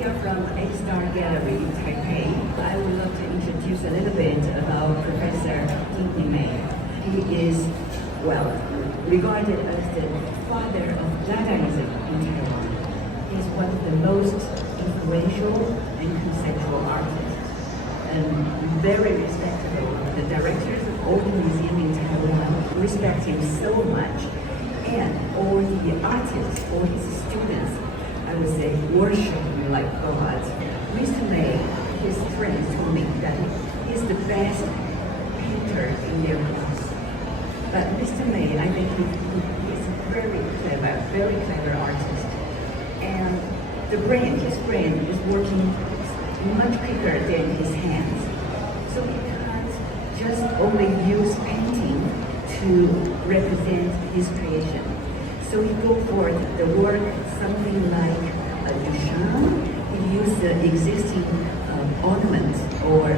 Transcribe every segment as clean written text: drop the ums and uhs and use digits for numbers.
We are from A-Star Gallery, Taipei. I would love to introduce a little bit about Professor Dean-E MEI. He is, well, regarded as the father of Dadaism in Taiwan. He is one of the most influential and conceptual artists, and very respectable. The directors of all the museums in Taiwan respect him so much, and all the artists, all his students, I would say, worship him like God. Mr. MEI, his friends told me that he's the best painter in their class. But Mr. MEI, I think he's a very clever artist. And his brain is working much quicker than his hands. So he can't just only use painting to represent his creation. So he go for the work, something like a Duchamp. He used the existing ornaments or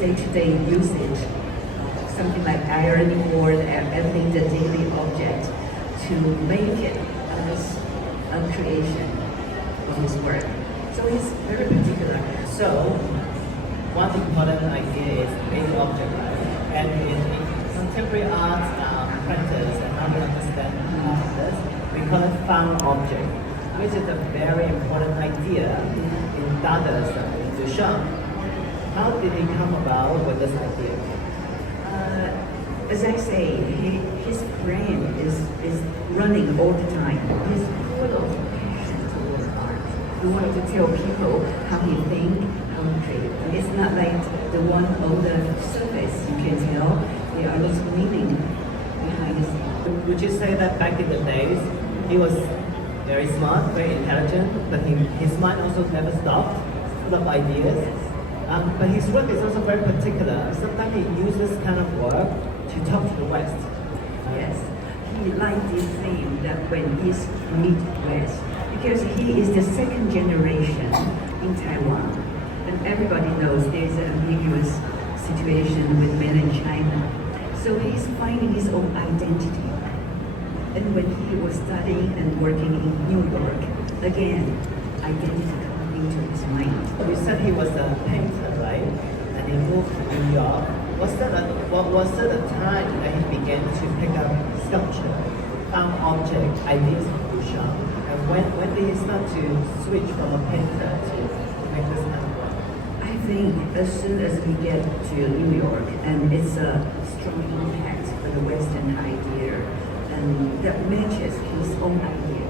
day-to-day usage, something like ironing board and everything, the daily object, to make it as a creation of his work. So he's very particular. So, one important idea is making object, right? And in contemporary art, practice and how we understand this, we call it found object, which is a very important idea in Dadaism, in Duchamp. How did he come about with this idea? As I say, his brain is running all the time. He's full of passion toward art. He wants to tell people how he thinks, how he creates. It's not like the one on the surface. You can tell there are lots of meaning behind this. Would you say that back in the days, he was very smart, very intelligent, but his mind also never stopped, full of ideas? But his work is also very particular. Sometimes he uses kind of work to talk to the West. Yes, he liked this theme that when East meet West, because he is the second generation in Taiwan, and everybody knows there's an ambiguous situation with mainland China. So he's finding his own identity. And when he was studying and working in New York, again, identity coming into his mind. You said he was a painter, right? And he moved to New York. Was there a time that he began to pick up sculpture, found object, ideas from Duchamp? And when did he start to switch from a painter to make this kind of work? I think as soon as we get to New York, and it's a strong impact for the Western idea, and that matches his own idea.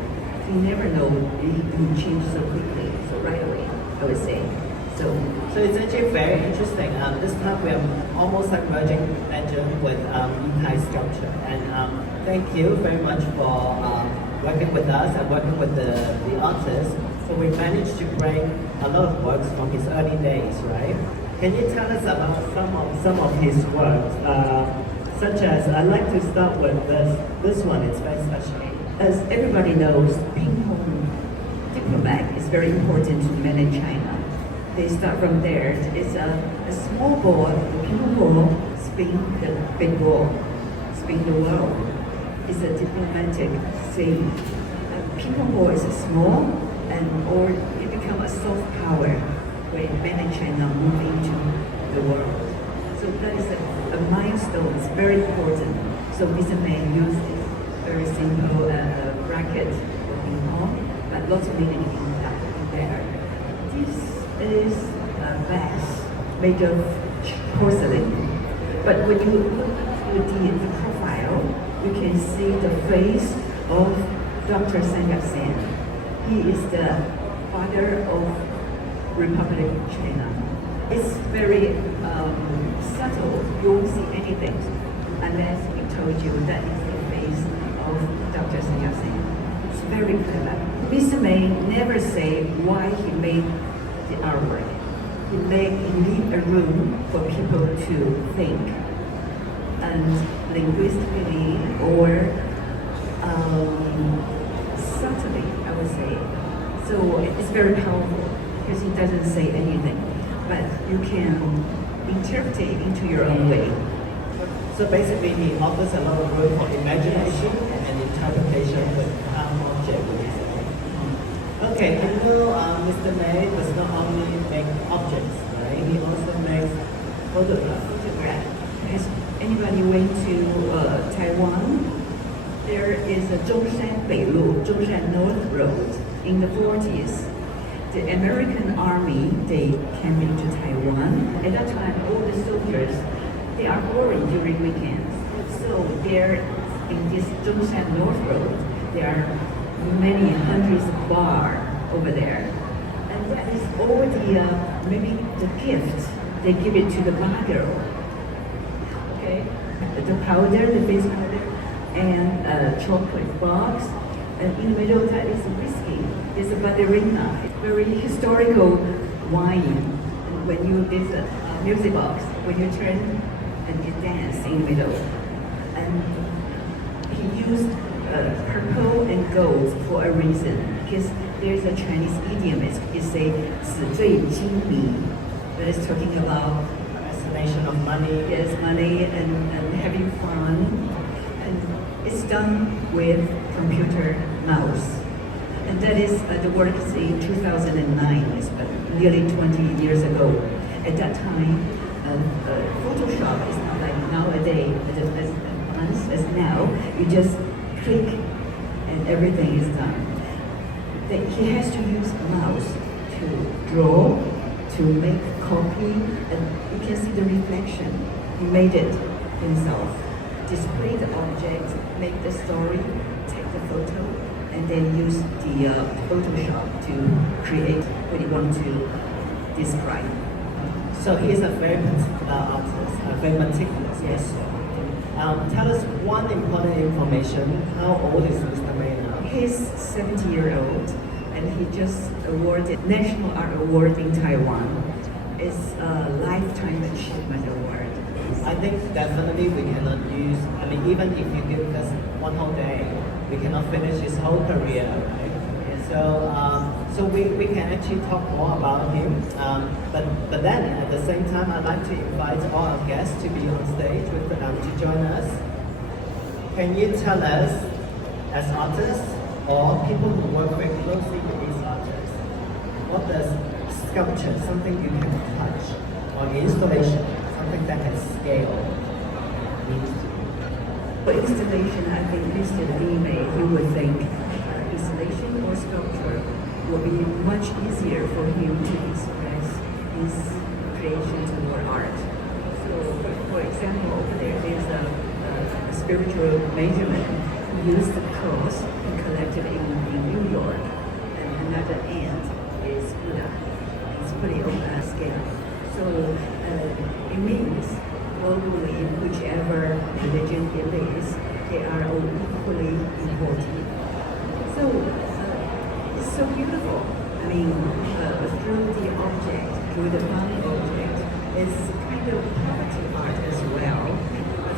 You never know, it can change so quickly, so right away, I would say. So it's actually very interesting. This time we are almost like merging engine with Yi Tai sculpture. And thank you very much for working with us and working with the artists. So we managed to bring a lot of works from his early days, right? Can you tell us about some of his works? Such as, I'd like to start with this one, it's very special. As everybody knows, ping pong diplomat is very important to mainland China. They start from there. It's a small ball, the ping pong ball, spin the big ball, spin the world. It's a diplomatic thing. Ping pong ball is small, or it becomes a soft power when mainland China move into the world. So that is a milestone. It's very important. So Mr. MEI used this very simple bracket for ping pong, but lots of meaning in there. This is a vase made of porcelain. But when you look at the profile, you can see the face of Dr. Sang Yat-sen. He is the father of Republic of China. It's very subtle. You won't see anything unless we told you that is the face of Dr. Sang Yat-sen. It's very clever. Mr. MEI never say why he made the artwork. He leave a room for people to think, and linguistically or subtly, I would say. So it's very powerful because he doesn't say anything, but you can interpret it into your own way. So basically, he offers a lot of room for imagination and interpretation with object. Okay, Mr. MEI does not only make objects, right? He also makes photographs. Has anybody went to Taiwan? There is a Zhongshan Beilu, Zhongshan North Road. In the 40s, the American army, they came into Taiwan. At that time, all the soldiers, they are boring during weekends. So there, in this Zhongshan North Road, there are many hundreds of bars over there. And that is all the, maybe the gift they give it to the bar girl. Okay? The powder, the face powder, and a chocolate box. And in the middle, that is whiskey. It's a ballerina. It's very historical wine. And when you, there's a music box, when you turn and you dance in the middle. And he used purple and gold for a reason, because there's a Chinese idiom, it say 纸醉金迷, that is talking about Estimation of money. yes, money and having fun. And it's done with computer mouse. And that is, the work is in 2009, it's nearly 20 years ago. At that time, Photoshop is not like nowadays, as advanced as now. You just click and everything is done. He has to use a mouse to draw, to make copy, and you can see the reflection. He made it himself. Display the object, make the story, take the photo, and then use the Photoshop to create what you want to describe. So he is a very particular artist, very meticulous. Yes. Tell us one important information. How old is Mr. MEI now? He's 70-year-old, and he just awarded National Art Award in Taiwan. It's a Lifetime Achievement Award. I think definitely we cannot use, even if you give us one whole day, we cannot finish his whole career, right? So we can actually talk more about him. But then at the same time, I'd like to invite all our guests to be on stage to join us. Can you tell us, as artists or people who work very closely with these artists, what does sculpture, something you can touch, or installation, something that can scale, means to you? For installation, I think Mr. Dean-E MEI, he would think installation or sculpture will be much easier for him to express his creation toward art. So, for example, over there's a spiritual measurement who used the cross and collected in New York, and another end is Buddha. It's pretty open scale. So it means globally, whichever religion it is, they are all equally important. So it's so beautiful. Through the object, through the found object, it's kind of poverty art as well.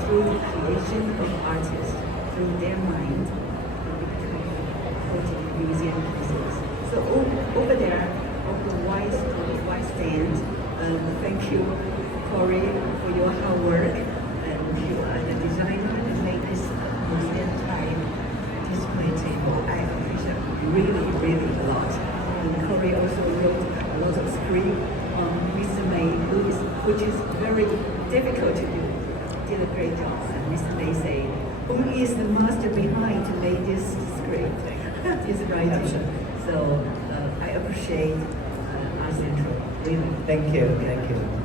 Through the creation of artists, through their mind, they become important museum pieces. So over there, on the white stand, thank you, Corey, for your hard work. And you are the designer that made this museum type display table. I appreciate really, really a lot. And Corey also wrote a lot of script on Mr. MEI, which is very difficult to do. Did a great job. And Mr. MEI said, who is the master behind to make this script? This writing. So I appreciate Art Central, really. Thank you.